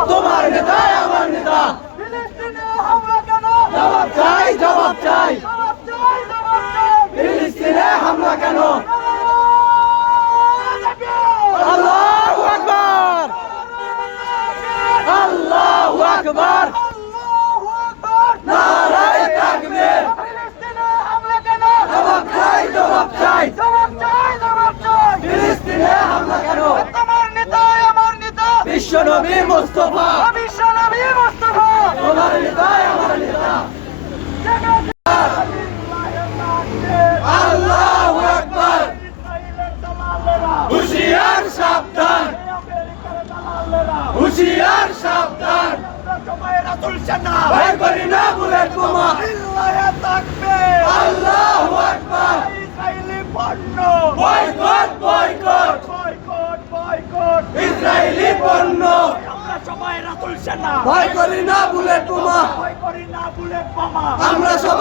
তোমার নেতা আমার নেতা ফিলিস্তিনে হামলা কেন? জবাব চাই জবাব চাই জবাব চাই, জবাব চাই। ফিলিস্তিনে হামলা কেন নারায়ণ আল্লাহু আকবার আল্লাহু আকবার আল্লাহু আকবার। নারায়ে তাকবীর ফিলিস্তিনে হামলা কেন? জবাব চাই জবাব চাই জবাব চাই, জবাব চাই। ফিলিস্তিনে হামলা কেন তোমার নেতা আমার নেতা বিশ্ব নবী মুস্তাফা বিশ্ব নবী মুস্তাফা। তোমার নেতা আমার নেতা আল্লাহু আকবার ইসরায়েলের দালালেরা, হুশিয়ার সাবধান আমেরিকার দালালেরা, হুশিয়ার সাবধান সবাইরা তুলছে না। ভয় করি না বুলেট বোমা আল্লাহু তাকবীর। আল্লাহু আকবার ইসরায়েলি পণ্য boycott boycott boycott, boycott. Israeli পণ্য আমরা সবাইরা তুলছে না। ভয় করি না বুলেট বোমা ভয় করি না বুলেট বোমা। আমরা সবাই